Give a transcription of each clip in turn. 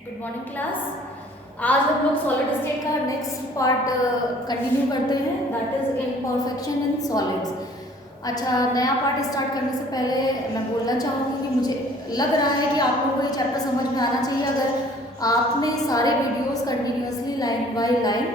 Good morning class. आज हम लोग सॉलिड स्टेट का नेक्स्ट पार्ट कंटिन्यू करते हैं, that is imperfection in solids. अच्छा, नया पार्ट स्टार्ट करने से पहले मैं बोलना चाहूँगी कि मुझे लग रहा है कि आप लोगों को ये चैप्टर समझ में आना चाहिए अगर आपने सारे videos continuously line by line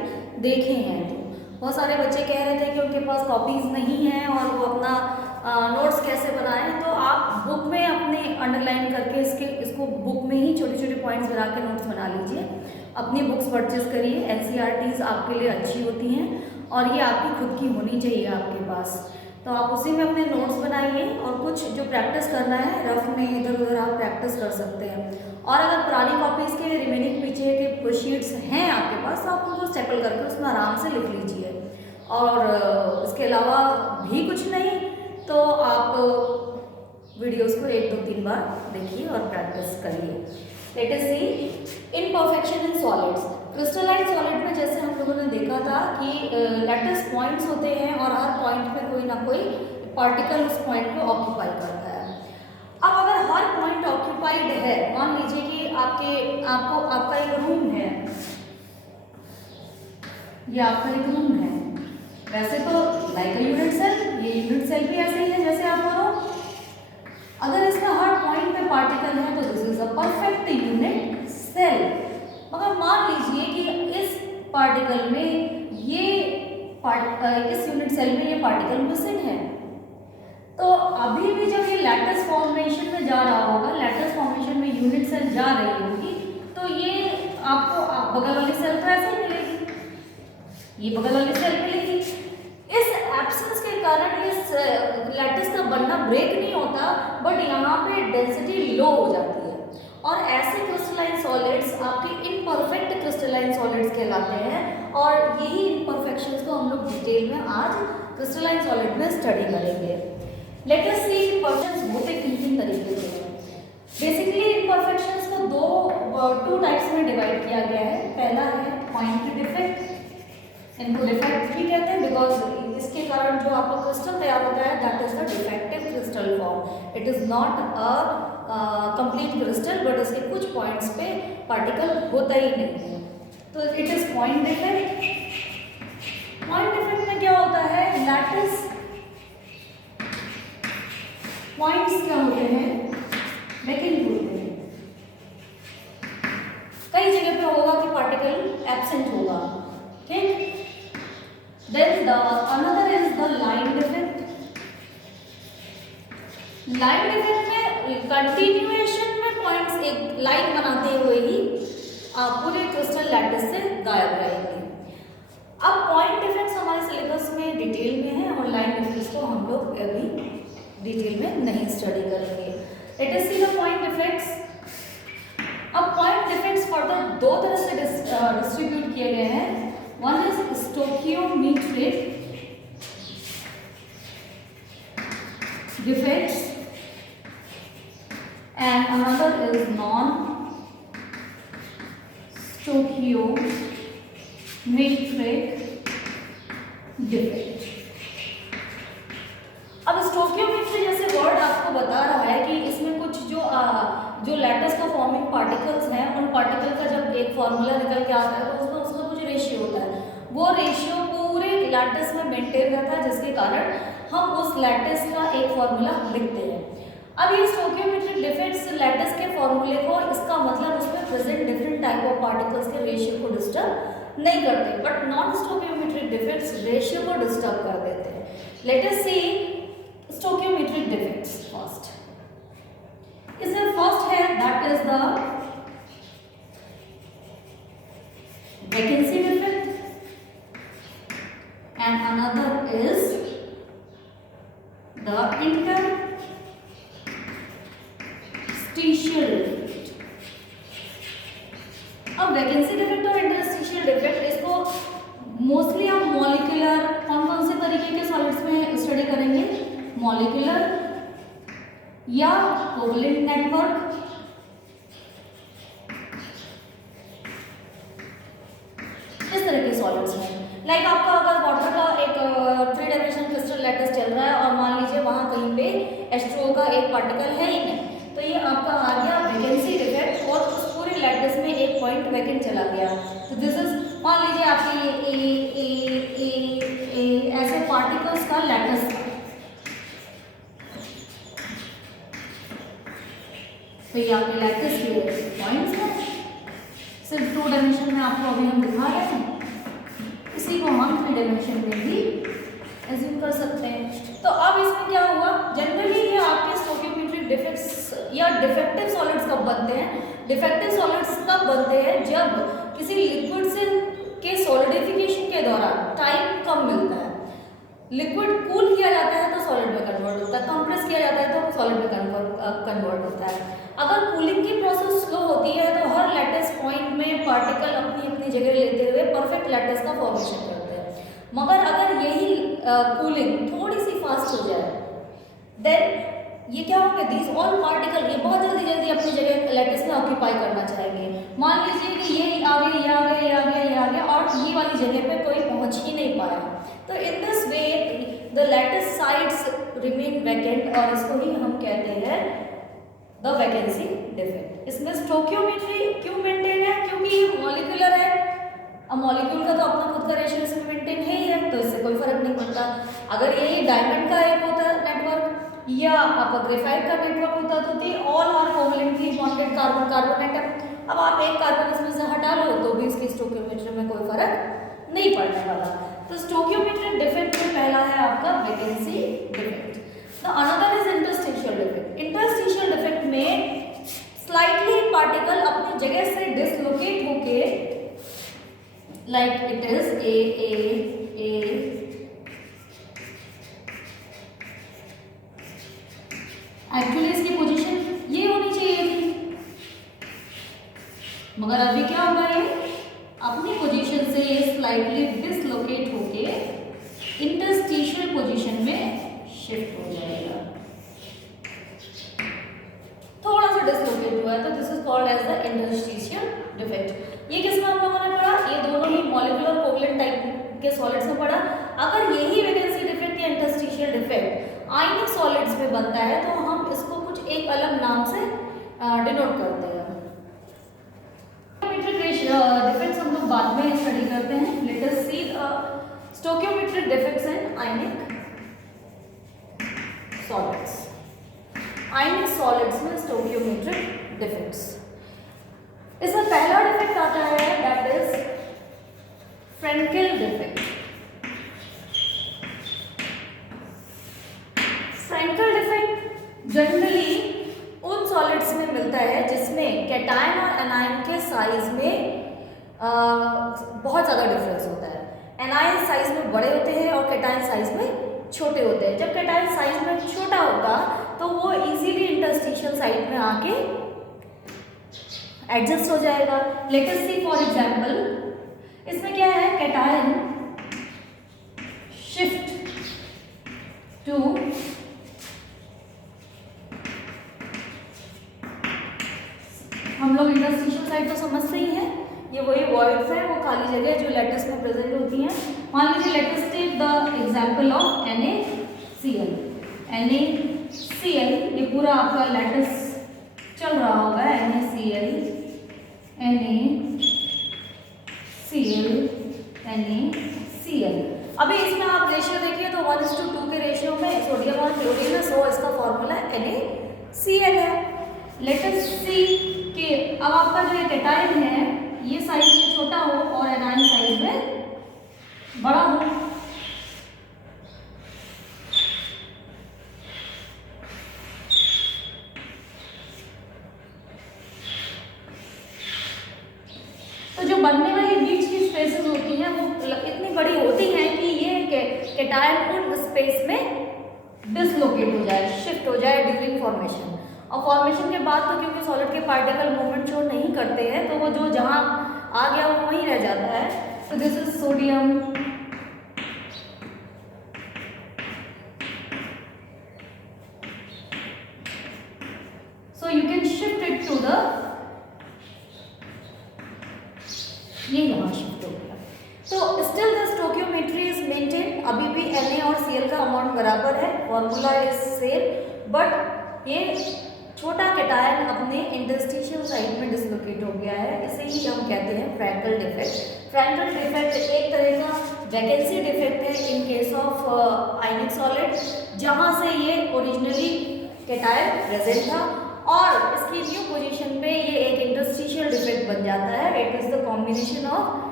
देखे हैं। तो बहुत सारे बच्चे कह रहे थे कि उनके पास कॉपीज़ नहीं हैं और वो अपना नोट्स कैसे बनाएं, तो आप बुक में अपने अंडरलाइन करके इसको बुक में ही छोटे छोटे पॉइंट्स बना के नोट्स बना लीजिए। अपनी बुक्स परचेज करिए, एनसीईआरटीज़ आपके लिए अच्छी होती हैं और ये आपकी खुद की होनी चाहिए आपके पास। तो आप उसी में अपने नोट्स बनाइए और कुछ जो प्रैक्टिस करना है रफ में इधर उधर आप प्रैक्टिस कर सकते हैं। और अगर पुरानी कॉपीज़ के रिमेनिंग पीछे के शीट्स हैं आपके पास तो आप उनको स्टेपल करके उसमें आराम से लिख लीजिए। और इसके अलावा भी कुछ नहीं तो आप वीडियोस को 1-2-3 बार देखिए और प्रैक्टिस करिए। Let us see imperfection in solids. Crystalline solid में जैसे हम लोगों ने देखा था कि लैटिस पॉइंट्स होते हैं और हर पॉइंट में कोई ना कोई पार्टिकल उस पॉइंट को ऑक्यूपाई करता है। अब अगर हर पॉइंट ऑक्यूपाइड है, मान लीजिए कि आपका एक रूम है, ये आपका एक रूम है, वैसे तो लाइक यूनिट सेल, ये यूनिट सेल भी ऐसे ही है जैसे आप बोलो। अगर इसमें हर पॉइंट पे पार्टिकल है तो this is a perfect unit cell. मगर मान लीजिए कि इस पार्टिकल में इस यूनिट सेल में ये पार्टिकल मिसिंग है, तो अभी भी जब ये लैटिस फॉर्मेशन में जा रहा होगा, लैटिस फॉर्मेशन में यूनिट सेल जा रही होगी, तो ये आपको बगल वाली सेल तो ऐसे ही मिलेगी, ये बगल वाली सेल मिलेगी। इस एब्सेंस के कारण इस लैटिस का बनना ब्रेक नहीं होता, बट यहाँ पे डेंसिटी लो हो जाती है और ऐसे क्रिस्टलाइन सॉलिड्स आपके इम्परफेक्ट क्रिस्टलाइन सॉलिड्स कहलाते हैं। और यही इम्परफेक्शंस को हम लोग डिटेल में आज क्रिस्टलाइन सॉलिड में स्टडी करेंगे। लेट अस सी इम्परफेक्शंस होते किन तरीके से हैं। बेसिकली इम्परफेक्शंस को टू टाइप्स में डिवाइड किया गया है। पहला है पॉइंट डिफेक्ट, इनको डिफेक्ट भी कहते हैं बिकॉज इसके कारण जो आपका क्रिस्टल तैयार होता है that is the defective crystal form. It is not a complete crystal, but इसके कुछ पॉइंट्स पे पार्टिकल होता ही नहीं है, तो it is point defect. Point defect में क्या होता है, लैटिस पॉइंट्स क्या होते हैं, वेकेंट होते हैं। कई जगह पे होगा कि पार्टिकल एब्सेंट होगा, ठीक। Then the another is the line defect. Line defect में कंटिन्यूएशन में पॉइंट्स एक लाइन बनाते हुए ही पूरे क्रिस्टल लैटिस से गायब रहेंगे। अब पॉइंट डिफेक्ट्स हमारे सिलेबस में डिटेल में है और लाइन डिफेक्ट्स को हम लोग अभी डिटेल में नहीं स्टडी करेंगे। Late us see the point defects. अब पॉइंट डिफेक्ट्स फर्दर दो तरह से डिस्ट्रीब्यूट किए गए हैं। One is stoichiometric defects and another is non-stoichiometric defect. अब स्टोकियोमेट्री जैसे वर्ड आपको बता रहा है कि इसमें कुछ जो लैटिस का फॉर्मिंग पार्टिकल्स हैं, उन पार्टिकल का जब एक फॉर्मूला निकल के आता है तो उसमें उसका कुछ रेशियो होता है, वो रेशियो पूरे लैटिस में मेंटेन रहता है, जिसके कारण हम उस लैटिस का एक फॉर्मूला लिखते हैं। अब ये स्टोकियोमेट्रिक डिफेक्ट्स लैटिस के फॉर्मूले को, इसका मतलब उसमें present different type of particles के रेशियो को डिस्टर्ब नहीं करते, but non stoichiometric defects ratio को डिस्टर्ब कर देते हैं। लेट अस सी स्टोकियोमेट्रिक डिफेक्ट्स फर्स्ट। इसमें फर्स्ट है that is the vacancy defect and another is the interstitial defect. अब वैकेंसी डिफेक्ट और इंटरस्टिशियल डिफेक्ट इसको मोस्टली हम मॉलिक्यूलर कौन से तरीके के सॉलिड्स में स्टडी करेंगे, मॉलिक्यूलर या कोवलेंट नेटवर्क, इस तरह के सॉलिड्स में। लाइक आपका अगर वाटर का एक 3 डायमेंशनल क्रिस्टल लैटिस चल रहा है और मान लीजिए वहाँ कहीं पे H2O का एक पार्टिकल है ही नहीं, तो ये आपका आ गया वैकेंसी डिफेक्ट और उस पूरे लैटिस में पॉइंट वैकेंट चला गया, तो दिस इज, मान लीजिए आपके ये ऐसे पार्टिकल्स का लैटिस था, तो ये आपके लैटिस के पॉइंट्स हैं, सिर्फ 2 डायमेंशन में आपको अभी हम दिखा रहे हैं, इसी को हम 3 डायमेंशन में भी एज्यूम कर सकते हैं। तो अब इसमें क्या हुआ, जनरली ये आपके स्टोइकियोमेट्रिक डिफेक्ट्स या डिफेक्टिव सॉलिड्स कब बनते हैं, डिफेक्टिव सॉलिड्स तब बनते हैं जब किसी लिक्विड से के सॉलिडिफिकेशन के दौरान टाइम कम मिलता है, लिक्विड कूल किया जाता है तो सॉलिड में कन्वर्ट होता है, कंप्रेस किया जाता है तो सॉलिड में कन्वर्ट होता है। अगर कूलिंग की प्रोसेस स्लो होती है तो हर लैटिस पॉइंट में पार्टिकल अपनी अपनी जगह लेते हुए परफेक्ट लैटिस का फॉर्मेशन करते हैं। मगर अगर यही कूलिंग थोड़ी सी फास्ट हो जाए, देन ये क्या होगा, दीज ऑल पार्टिकल ये बहुत जल्दी जल्दी अपनी जगह लैटिस में ऑक्यूपाई करना चाहेंगे। मान लीजिए कि ये आ गया, ये आ गया, ये आ गया, ये आ गया, और ये वाली जगह पे कोई पहुंच ही नहीं पाया, तो in this way the lattice sides remain vacant, और इसको ही हम कहते हैं द वैकेंसी डिफेक्ट। इसमें स्टोइकियोमेट्री क्यों मेंटेन है, क्योंकि ये मॉलिक्यूलर है, अब मॉलिक्यूल का तो अपना खुद का रेशियो इसमें मेंटेन है ही है, तो इससे कोई फर्क नहीं पड़ता। अगर ये डायमंड का एक होता है नेटवर्क या आपका ग्रेफाइट का नेटवर्क होता तो they all are covalently bonded carbon carbon atom. अब आप एक कार्बन इसमें से हटा लो तो भी इसकी स्टोइकियोमेट्री में कोई फर्क नहीं पड़ने वाला। तो स्टोइकियोमेट्रिक डिफेक्ट में पहला है आपका वैकेंसी डिफेक्ट। तो another is interstitial defect. Interstitial defect में स्लाइटली पार्टिकल अपनी जगह से डिसलोकेट होके, like it is a actually इसकी पोजीशन ये होनी चाहिए थी, मगर अभी क्या होगा, ये अपनी पोजीशन से ये स्लाइटली डिसलोकेट होके इंटरस्टिशियल पोजीशन में शिफ्ट हो जाएगा, थोड़ा सा डिसलोकेट हुआ है, तो this is called as the interstitial defect. ये किसमें हम लोगों ने पढ़ा, ये दोनों ही मॉलिक्यूलर कोवैलेंट टाइप के सॉलिड्स में पढ़ा। अगर यही वैकेंसी डिफेक्ट या इंटरस्टिशियल डिफेक्ट आयनिक सॉलिड्स में बनता है तो हम इसको कुछ एक अलग नाम से डिनोट करते हैं। डिफेक्ट्स हम लोग बाद में स्टडी करते हैं। Let us see stoichiometric defects in ionic solids. Ionic solids में स्टोइकियोमेट्रिक डिफेक्ट्स, इसमें पहला डिफेक्ट आता है that is Frenkel defect. Frenkel defect generally उन सॉलिड्स में मिलता है जिसमें कैटायन और एनायन के साइज में बहुत ज़्यादा डिफरेंस होता है। एनायन साइज में बड़े होते हैं और कैटायन साइज में छोटे होते हैं। जब कैटायन साइज में छोटा होगा तो वो इजीली इंटरस्टिशियल साइड में आके एडजस्ट हो जाएगा। Let us see for example, इसमें क्या है, कैटायन शिफ्ट टू हम लोग इंटरस्टिशियल साइड तो समझते ही हैं, ये वही वॉइड्स है, वो खाली जगह जो लैटिस में प्रेजेंट होती हैं। मान लीजिए let us take the example of NaCl। NaCl ये पूरा आपका लैटिस चल रहा होगा, NaCl NaCl। अभी इसमें आप रेशियो देखिए तो 1:2 के रेशियो में सोडियम और क्लोरीन है, सो इसका फॉर्मूला NaCl है। लेट अस सी कि अब आपका जो ये कैटायन है ये साइज में छोटा हो और एनायन साइज में बड़ा हो। तो जो बनने वाली बीच की स्पेसेस होती हैं वो इतनी बड़ी होती हैं कि ये कैटायन उन स्पेस में डिसलोकेट हो जाए, शिफ्ट हो जाए ड्यूरिंग फॉर्मेशन। और फॉर्मेशन के बाद तो क्योंकि सॉलिड के पार्टिकल मूवमेंट शो नहीं करते हैं तो वो जो जहाँ आ गया वो वहीं रह जाता है। तो this is sodium, so you can shift it to the, ये यहाँ शिफ्ट हो गया। तो still the stoichiometry is maintain, अभी भी Na और Cl का अमाउंट बराबर है, फॉर्मूला इज सेम, बट ये छोटा कैटायन अपने इंटरस्टिशियल साइट में डिसलोकेट हो गया है, इसे ही हम कहते हैं फ्रैंकल डिफेक्ट। फ्रैंकल डिफेक्ट एक तरह का वैकेंसी डिफेक्ट है इन केस ऑफ आयनिक सॉलिड, जहां से ये ओरिजिनली कैटायन प्रेजेंट था और इसकी न्यू पोजीशन पे ये एक इंटरस्टिशियल डिफेक्ट बन जाता है। It is the combination of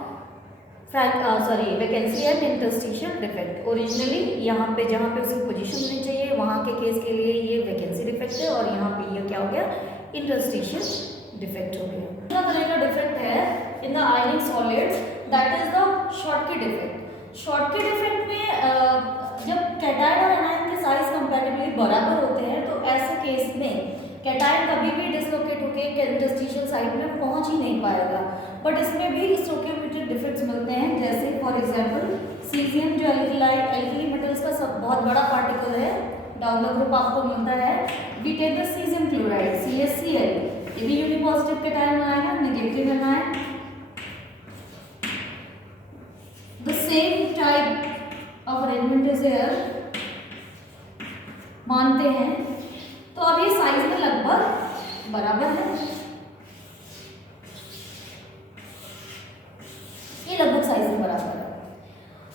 vacancy and interstitial defect. Originally यहाँ पे जहाँ पे उसे पोजीशन होनी चाहिए वहाँ के केस के लिए ये वैकेंसी डिफेक्ट है और यहाँ पे ये क्या हो गया, इंटरस्टिशियल डिफेक्ट हो गया। दूसरा तरह का डिफेक्ट है in the ionic solids, that is the Schottky defect. Schottky defect में जब कैटायन और एनायन के साइज कंपैरेटिवली बराबर होते हैं तो ऐसे केस में कैटायन कभी भी डिसलोकेट होकर इंटरस्टिशियल साइट में पहुंच ही नहीं पाएगा। बट इसमें भी स्टोकियोमेट्रिक डिफेक्ट्स मिलते हैं, जैसे फॉर एग्जांपल सीजियम जो एल्कली मेटल्स का सब बहुत बड़ा पार्टिकल है, डाउन द ग्रुप आपको मिलता है। We take the caesium chloride CaCl, ये भी यूनिपॉजिटिव कैटायन आएगा, negative anion. The same type of arrangement is here मानते हैं, तो अब ये साइज में लगभग बराबर है, ये लगभग साइज में बराबर है।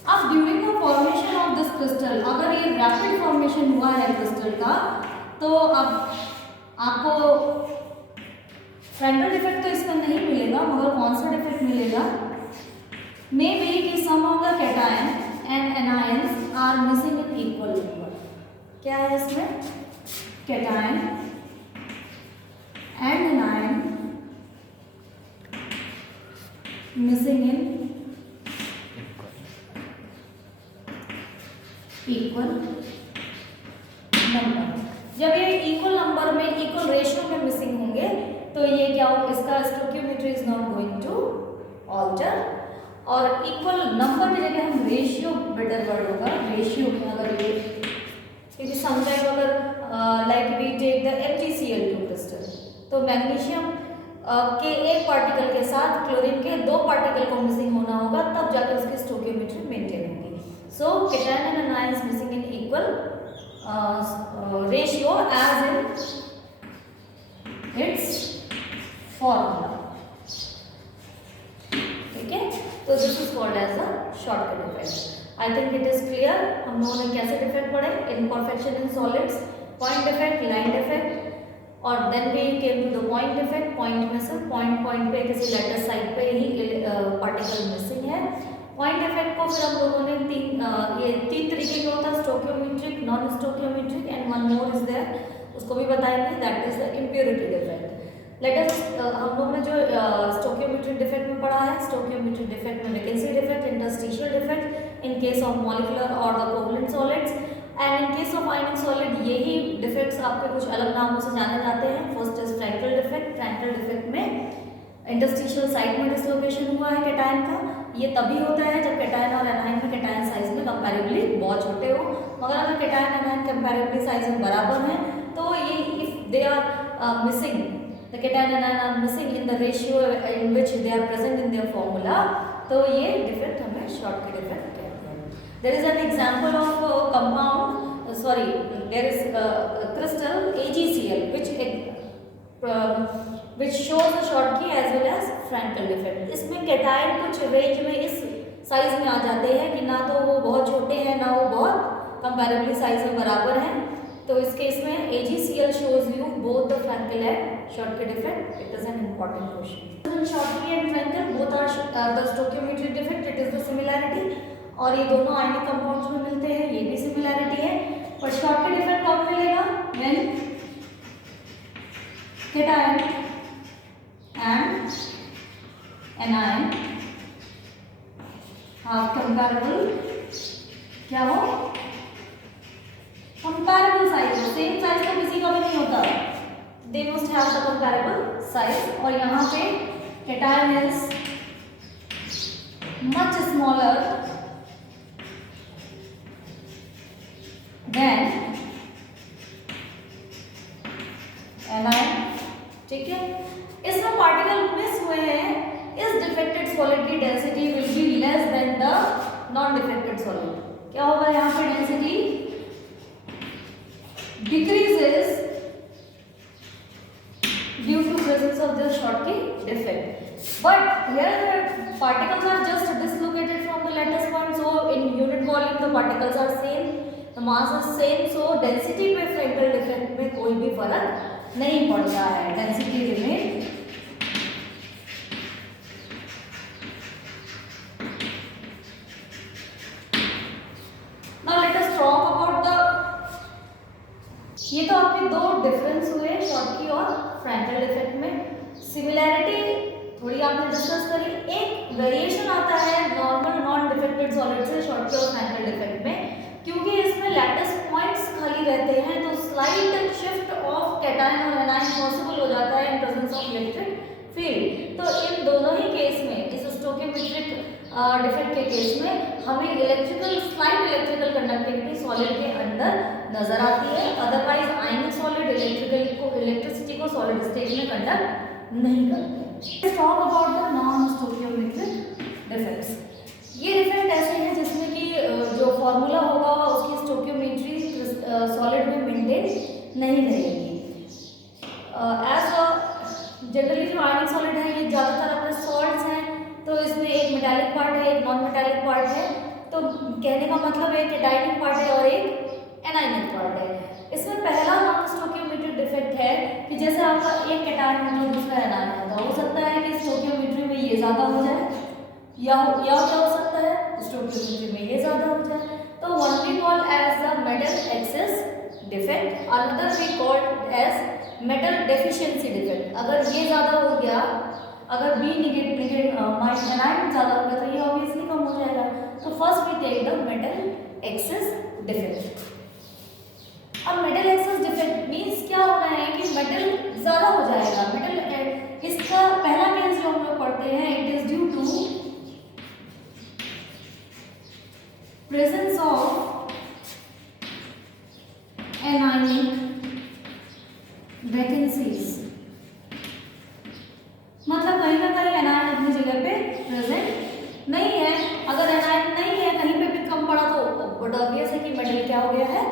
अब during the formation of this crystal, अगर ये रैपिड फॉर्मेशन हुआ है क्रिस्टल का, तो अब आपको फ्रैंकल डिफेक्ट तो इसमें नहीं मिलेगा, मगर कौन सा डिफेक्ट मिलेगा, मे बी कि some of the cation and anions are missing in equal number. क्या है इसमें, cation and anion missing in equal number. जब ये इक्वल नंबर में इक्वल रेशियो में मिसिंग होंगे तो ये क्या हो, इसका stoichiometry is not going to alter. और इक्वल नंबर की जगह हम रेशियो बेटर वर्ड होगा, रेशियो में अगर ये, क्योंकि समटाइम अगर like we take the MgCl2 crystal, तो मैग्नीशियम के एक पार्टिकल के साथ क्लोरीन के 2 पार्टिकल को मिसिंग होना होगा, तब जाकर उसकी स्टोकियोमेट्री मेंटेन होगी। So cation and anions missing in equal ratio as in its formula. ठीक है, तो this is called as a Schottky defect. I think it is clear. हम लोगों ने कैसे डिफेक्ट पढ़े, imperfection in solids, point defect, line defect, और then we came to the point defect. Point में से पॉइंट पे किसी लेटर साइड पे ही पार्टिकल मिसिंग है। पॉइंट डिफेक्ट को फिर हम लोगों ने तीन तरीके का होता है, stoichiometric, non stoichiometric and one more is there, उसको भी बताएंगे, that is the impurity defect. Let us हम लोगों ने जो स्टोकियोमेट्रिक डिफेक्ट में पढ़ा है, स्टोकियोमेट्रिक डिफेक्ट में vacancy defect, interstitial defect in case of molecular और the covalent solids, and in case of ionic solid यही डिफेक्ट्स आपके कुछ अलग नामों से जाने जाते हैं। First is Frenkel defect. Frenkel defect में इंटरस्टिशियल साइट में डिसलोकेशन हुआ है कैटायन का, ये तभी होता है जब कैटायन और एनायन में कैटायन साइज में कंपैरेबली बहुत छोटे हो। मगर अगर कैटायन एनायन कंपैरेबली साइज में बराबर हैं तो ये if they are missing, the cation and anion are missing in the ratio in which they are present in their formula, तो ये डिफेक्ट हमें शॉर्टकट डिफेक्ट कहते हैं। There is an example of compound, there is crystal AgCl which shows the Schottky as well as Frankel defect। इसमें cation कुछ range में इस size में आ जाते हैं कि ना तो वो बहुत छोटे हैं ना वो बहुत कंपैरेबली साइज में बराबर हैं। तो इस केस में AgCl shows you both the Frankel and Schottky defect। It is an important question। Schottky and Frankel both are the stoichiometric defect, it is the similarity, और ये दोनों आयनिक कंपाउंड्स में मिलते हैं, ये भी सिमिलैरिटी है। पर शॉर्टकट डिफेक्ट कब मिलेगा, when cation and anion have comparable, क्या हो, कंपैरेबल साइज, सेम साइज तो किसी का भी नहीं होता, they must have the comparable size. और यहाँ पे cation is much smaller than anion. ठीक है, इसमें पार्टिकल मिस हुए हैं, इस डिफेक्टेड सॉलिड की density will be less than the non defected solid. क्या होगा यहाँ पे, density decreases presence of the Schottky defect. But here the particles are just dislocated from the lattice point, so in unit volume the particles are same, the mass is same, so density पे Frenkel defect में कोई भी फर्क नहीं पड़ता है, density remain ये तो आपके दो डिफरेंस हुए शॉटकी और फ्रैंकल डिफेक्ट में। सिमिलैरिटी थोड़ी आपने डिस्कस करी। एक वेरिएशन आता है नॉर्मल नॉन डिफेक्टेड सॉलिड से शॉटकी और फ्रैंकल डिफेक्ट में, क्योंकि इसमें लैटिस पॉइंट्स खाली रहते हैं तो स्लाइट शिफ्ट ऑफ कैटायन और एनायन पॉसिबल हो जाता है in presence of electric field. तो इन दोनों ही केस में, इस स्टोकियोमेट्रिक डिफेक्ट के केस में हमें स्लाइट इलेक्ट्रिकल कंडक्टिविटी सॉलिड के अंदर नजर आती है, अदरवाइज आयनिक सॉलिड इलेक्ट्रिसिटी को सॉलिड स्टेट में कंडक्ट नहीं करते। Let's talk about the non stoichiometric defects. ये डिफेक्ट ऐसे हैं जिसमें कि जो फॉर्मूला होगा उसकी स्टोकियोमेट्री सॉलिड में मेंटेन नहीं रहेगी। जनरली जो आयनिक सॉलिड है ये ज़्यादातर अपने सॉल्ट्स हैं, तो इसमें एक मेटालिक पार्ट है, एक नॉन मेटालिक पार्ट है। तो कहने का मतलब है कि डायनिक पार्ट है और एक एनायनिक पार्ट है। इसमें पहला नॉन स्टोकियोमेट्रिक डिफेक्ट है कि जैसे आपका एक कैटायन होता है दूसरा एनायन होता है, हो सकता है कि स्टोकियोमेट्री में ये ज़्यादा हो जाए या क्या हो सकता है स्टोकियोमेट्री में ये ज़्यादा हो जाए। तो one we call as the metal excess defect, another we called as metal deficiency defect. अगर ये ज़्यादा हो गया, अगर बी एनायन ज़्यादा हो गया तो ये ऑब्वियसली कम हो जाएगा। तो first we take the metal excess defect. अब मेटल एक्सेस डिफेक्ट मीन्स क्या होना है कि मेटल ज़्यादा हो जाएगा। मेटल, इसका पहला केस जो हम लोग पढ़ते हैं, it is due to presence of anionic vacancies. मतलब कहीं ना कहीं एनायन अपनी जगह पे प्रेजेंट नहीं है। अगर एनायन नहीं है, कहीं पे भी कम पड़ा तो बट ऑब्वियस है कि मेटल क्या हो गया है,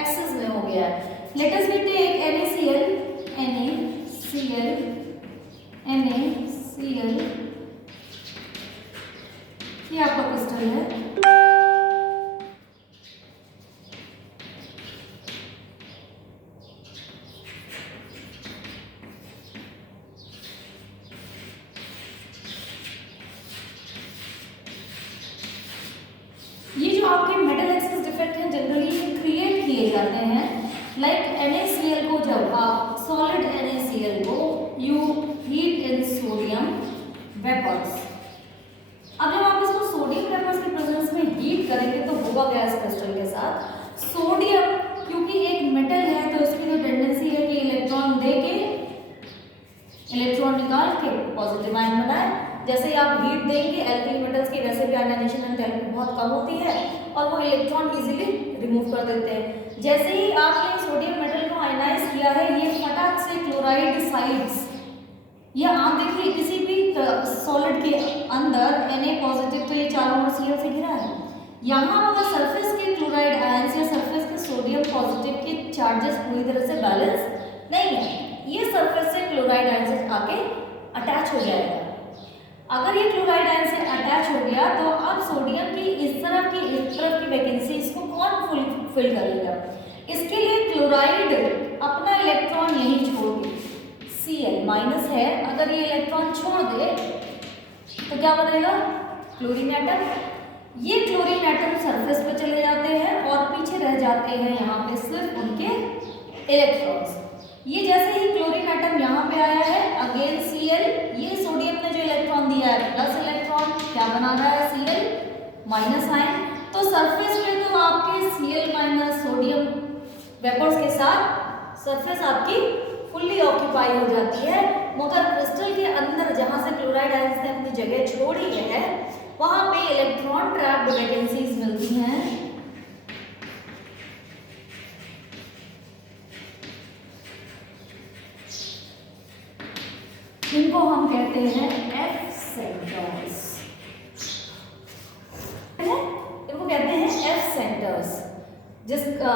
एक्सेस में हो गया है। Let us we take NaCl ये आपका क्रिस्टल है। ये जो आपके मेटल एक्सेस डिफेक्ट हैं जनरली क्रिएट किए जाते हैं। लाइक NaCl को जब आप सॉलिड NaCl को you heat in sodium vapours. अब जब आप इसको सोडियम वेपर्स के प्रेजेंस में हीट करेंगे तो होगा गैस क्रिस्टल के साथ सोडियम, क्योंकि एक मेटल है तो इसकी जो टेंडेंसी है कि इलेक्ट्रॉन दे के इलेक्ट्रॉन निकाल के पॉजिटिव आयन बनाए। जैसे ही आप हीट देंगे एल्कली मेटल्स की वैसे भी आयनाइजेशन एंथैल्पी बहुत कम होती है और वो इलेक्ट्रॉन इजीली रिमूव कर देते हैं। जैसे ही आपने सोडियम मेटल को आयनाइज किया है, ये फटाक से क्लोराइड साइड्स, या आप देखिए किसी भी सॉलिड के अंदर Na पॉजिटिव तो ये चारों ओर Cl से घिरा है। यहाँ अगर सरफेस के क्लोराइड आयंस या सरफेस के सोडियम पॉजिटिव के चार्जेस पूरी तरह से बैलेंस नहीं है, ये सरफेस से क्लोराइड आयन से आके अटैच हो जाएगा। अगर ये क्लोराइड आयन से अटैच हो गया तो अब सोडियम की इस तरफ की वैकेंसी इसको कौन फिल करेगा? इसके लिए क्लोराइड अपना इलेक्ट्रॉन यहीं छोड़ दे, Cl माइनस है, अगर ये इलेक्ट्रॉन छोड़ दे तो क्या बनेगा? Chlorine atom. ये क्लोरीन एटम सरफेस पे चले जाते हैं और पीछे रह जाते हैं यहाँ पे सिर्फ उनके इलेक्ट्रॉन्स। ये जैसे ही क्लोरीन एटम यहाँ पे आया है, अगेन Cl, ये सोडियम ने जो इलेक्ट्रॉन दिया है प्लस इलेक्ट्रॉन क्या बना रहा है? Cl minus ion. तो सरफेस पे तो आपके Cl माइनस सोडियम वेपर्स के साथ सरफेस आपकी फुल्ली ऑक्यूपाई हो जाती है, मगर क्रिस्टल के अंदर जहाँ से क्लोराइड आयंस ने अपनी जगह छोड़ी है वहाँ पे इलेक्ट्रॉन ट्रैप्ड वैकेंसीज मिलती हैं। इनको हम कहते हैं F सेंटर्स। इनको कहते हैं F सेंटर्स, जिसका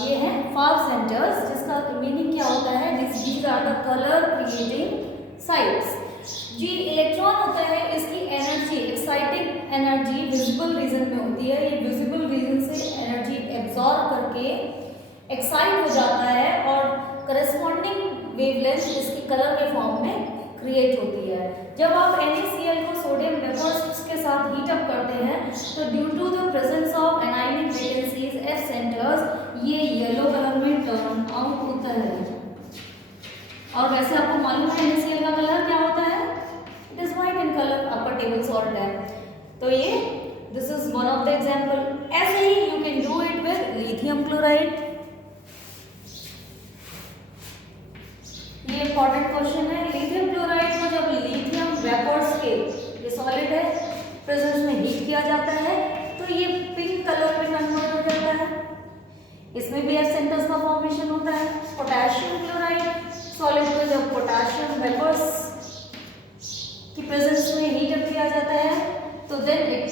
ये है फाव सेंटर्स, जिसका मीनिंग क्या होता है? These are the color creating sites. जी इलेक्ट्रॉन होता है इसकी energy, exciting energy visible region में होती है। ये विजिबल रीजन से एनर्जी एब्जॉर्ब करके एक्साइट हो जाता है और करस्पॉन्डिंग वेवलेंथ इसकी कलर के फॉर्म में क्रिएट होती है। जब आप NaCl को सोडियम वेपर्स के साथ हीट अप करते हैं तो due to the presence of anionic vacancies F centres ये येलो कलर में टर्न आउट होता है। और वैसे आपको मालूम है NaCl का कलर क्या होता है? It is white in colour, आपका टेबल सॉल्ट है। तो ये this is one of the example. ऐसे ही you can do it with lithium chloride. ये इंपॉर्टेंट क्वेश्चन है। लिथियम क्लोराइड को जब लिथियम वेपर्स के, ये सॉलिड है, प्रेजेंस में हीट किया जाता है तो ये पिंक कलर में कन्वर्ट हो जाता है। इसमें भी F सेंटर्स का फॉर्मेशन होता है। पोटेशियम क्लोराइड सॉलिड को जब पोटेशियम वेपर्स की प्रेजेंस में हीट अप किया जाता है तो then it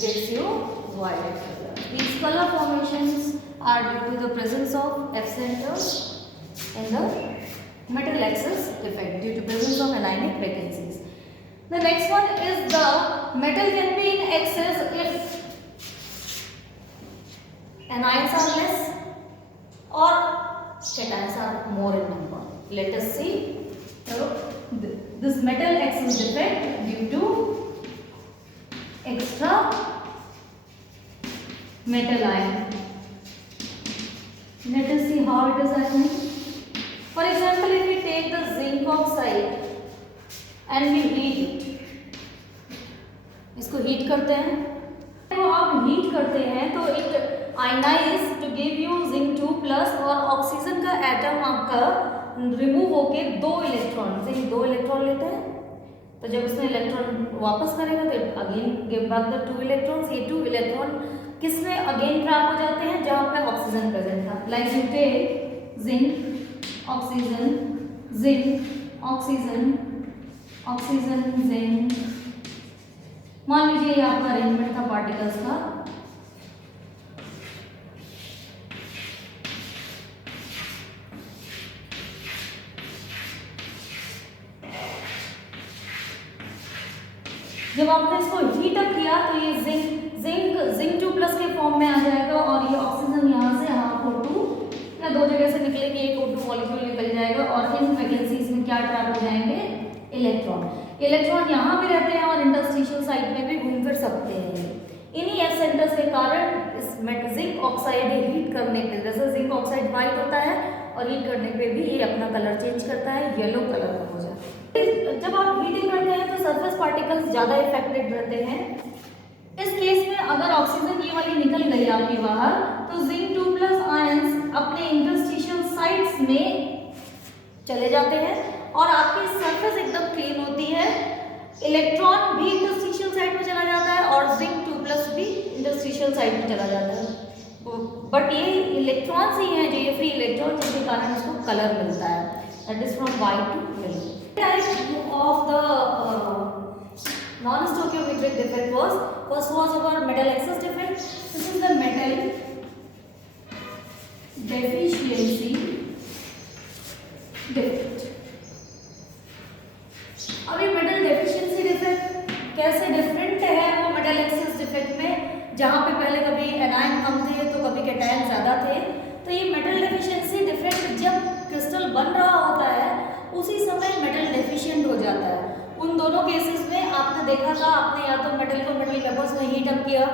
gives you violet color. These color formations are due to the presence of F centers in the metal excess defect due to presence of anionic vacancies. The next one is the metal can be in excess if anions are less or cations are more in number. Let us see. So, this metal excess defect due to extra metal ion. Let us see how it is happening. For example, if we take the zinc oxide and we heat it, इसको heat करते हैं, तो आप heat करते हैं तो it ionise to give you zinc 2 plus और oxygen का एटम आपका रिमूव होके 2 इलेक्ट्रॉन, जिंक 2 इलेक्ट्रॉन लेते हैं तो जब उसमें इलेक्ट्रॉन वापस करेगा तो again give back the 2 electrons. ये 2 इलेक्ट्रॉन किसमें अगेन ट्रैप हो जाते हैं? जहाँ पे ऑक्सीजन प्रेजेंट था। Like you take zinc oxygen, zinc oxygen, oxygen zinc. मान लीजिए ये आपका अरेंजमेंट था पार्टिकल्स का। जब आपने इसको हीट अप किया तो ये जिंक 2 प्लस के फॉर्म में आ जाएगा और ये ऑक्सीजन यहाँ से हाफ O2 या 2 जगह से निकलेगी, एक O2 मॉलिक्यूल निकल जाएगा और इन वैकेंसीज में क्या ट्रैप हो जाएंगे? इलेक्ट्रॉन। इलेक्ट्रॉन यहाँ भी रहते हैं और इंटरस्टिशियल साइड में भी घूम फिर सकते हैं। इन्हीं F सेंटर्स के कारण इस जिंक ऑक्साइड हीट करने पे, जैसे जिंक ऑक्साइड व्हाइट होता है और हीट करने पे भी ये अपना कलर चेंज करता है, येलो कलर का हो जाता है। जब आप हीटिंग करते हैं तो सरफेस पार्टिकल्स ज़्यादा इफेक्टेड रहते हैं। इस केस में अगर ऑक्सीजन ये वाली निकल गई आपकी बाहर तो जिंक 2 प्लस आयंस अपने इंटरस्टिशियल साइड्स में चले जाते हैं और आपकी सरफेस एकदम क्लीन होती है। इलेक्ट्रॉन भी इंटरस्टिशियल साइड में चला जाता है और जिंक 2 प्लस भी इंटरस्टिशियल साइड में चला जाता है। बट ये इलेक्ट्रॉन्स ही हैं जो ये फ्री इलेक्ट्रॉन जिसके कारण इसको कलर मिलता है, that is from white to yellow. Type of the non-stoichiometric defect was, first was about metal excess defect. This is the metal deficiency defect. अब ये metal deficiency defect कैसे डिफरेंट है वो metal excess defect में, जहाँ पे पहले कभी एनायन कम थे तो कभी कैटायन ज़्यादा थे। तो ये metal deficiency defect जब क्रिस्टल बन रहा होता है उसी समय मेटल डेफिशिएंट हो जाता है। उन दोनों केसेस में आपने देखा था, आपने या तो मेटल को मेटल वेपर्स में हीट अप किया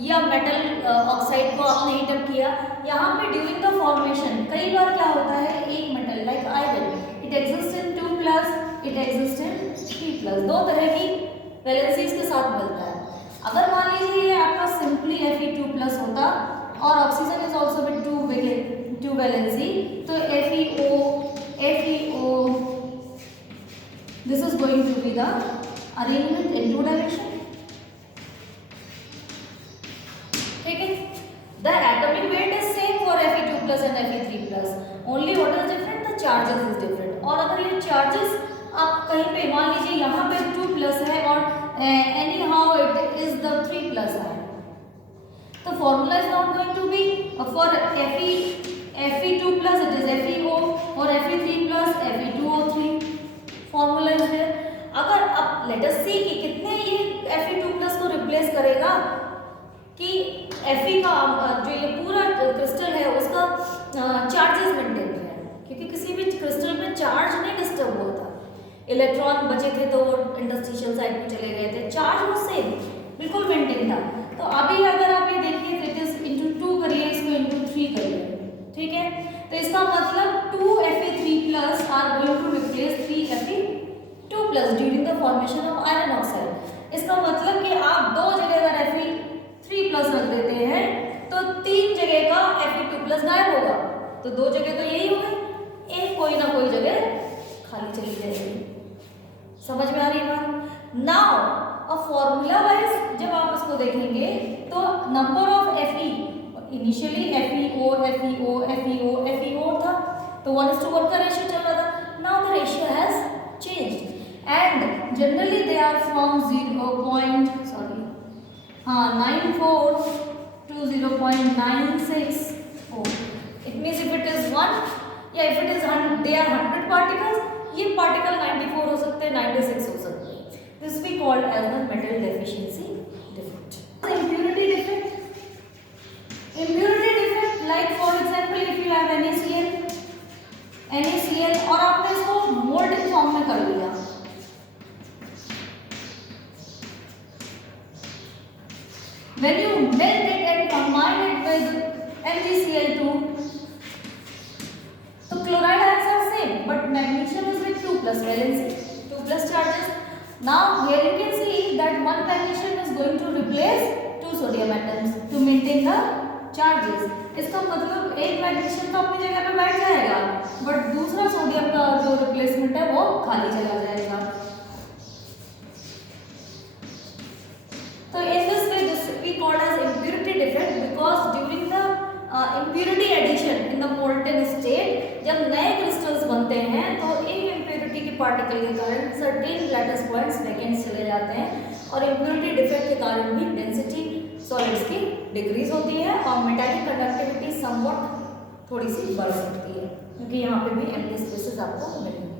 या मेटल ऑक्साइड को आपने हीट अप किया। यहाँ पे ड्यूरिंग द फॉर्मेशन कई बार क्या होता है, एक metal like iron it exist in 2 plus, it exist in 3 plus, 2 तरह की वैलेंसीज के साथ मिलता है। अगर मान लीजिए ये आपका सिंपली Fe2 प्लस होता और oxygen is also with 2 valency तो FeO, this is going to be the arrangement in 2 direction. ठीक है, the atomic weight is same for Fe2 plus and Fe3 plus. Only what is different? The charges is different. और अगर ये charges आप कहीं पे मान लीजिए यहाँ पे 2 plus है और anyhow it is the 3 plus है, तो formula is not going to be for Fe2 plus it is FeO और Fe3 plus Fe2O3. Formula let us see कि कितने ये Fe2+ को रिप्लेस करेगा, कि Fe का जो ये पूरा क्रिस्टल है उसका चार्जेस मेंटेन है, क्योंकि किसी भी क्रिस्टल में चार्ज नहीं डिस्टर्ब होता। इलेक्ट्रॉन बचे थे तो वो इंटरस्टिशियल साइड में चले गए थे, चार्ज वो सेम बिल्कुल मेंटेन था। तो अभी अगर आप ये देखिए इट इज इंटू 2 करिए, इसको इंटू 3 करिए, ठीक है, तो इसका मतलब 2Fe3+ are going to replace 3Fe2+ during the formation of iron oxide. इसका मतलब कि आप दो जगह अगर Fe3+ रख देते हैं तो 3 जगह का Fe2+ गायब होगा, तो 2 जगह तो यही होगा, एक कोई ना कोई जगह खाली चली जाएगी। समझ में आ रही है बात? नाउ अ फॉर्मूला वाइज जब आप इसको देखेंगे तो number of Fe initially FeO FeO FeO FeO था, तो 1:1 का रेशियो चल रहा था। Now the ratio has changed and generally they are from 0.94 to 0.964. It means if it is 1 या if it is they are 100 particles, ये particle 94 हो सकते हैं, 96 हो सकते हैं। This we called as the metal deficiency defect. Impurity defect. Impurity defect, like for example, if you have NaCl और आपने इसको मोल्ड फॉर्म में कर लिया, when you melt it and combine it with MgCl2, so chloride ions are same, but magnesium is with 2+ valency, 2+ charges. Now here you can see that one magnesium is going to replace 2 sodium atoms to maintain the charges. इसका मतलब एक magnesium तो अपनी जगह पे बैठ जाएगा, but दूसरा सोडियम का जो रिप्लेसमेंट है वो खाली चला जाएगा। तो in this way this we call as impurity defect, because during the impurity addition in the molten state, जब नए क्रिस्टल्स बनते हैं तो एक इम्प्योरिटी के पार्टिकल के कारण सर्टेन लैटिस पॉइंट्स वैकेंट चले जाते हैं, और इम्प्योरिटी डिफेक्ट के कारण भी डेंसिटी सॉलिड्स की डिक्रीज होती है और मेटालिक कंडक्टिविटी समवट थोड़ी सी बढ़ सकती है, क्योंकि यहाँ पे भी एम्प्टी स्पेसेस आपको मिलेंगे।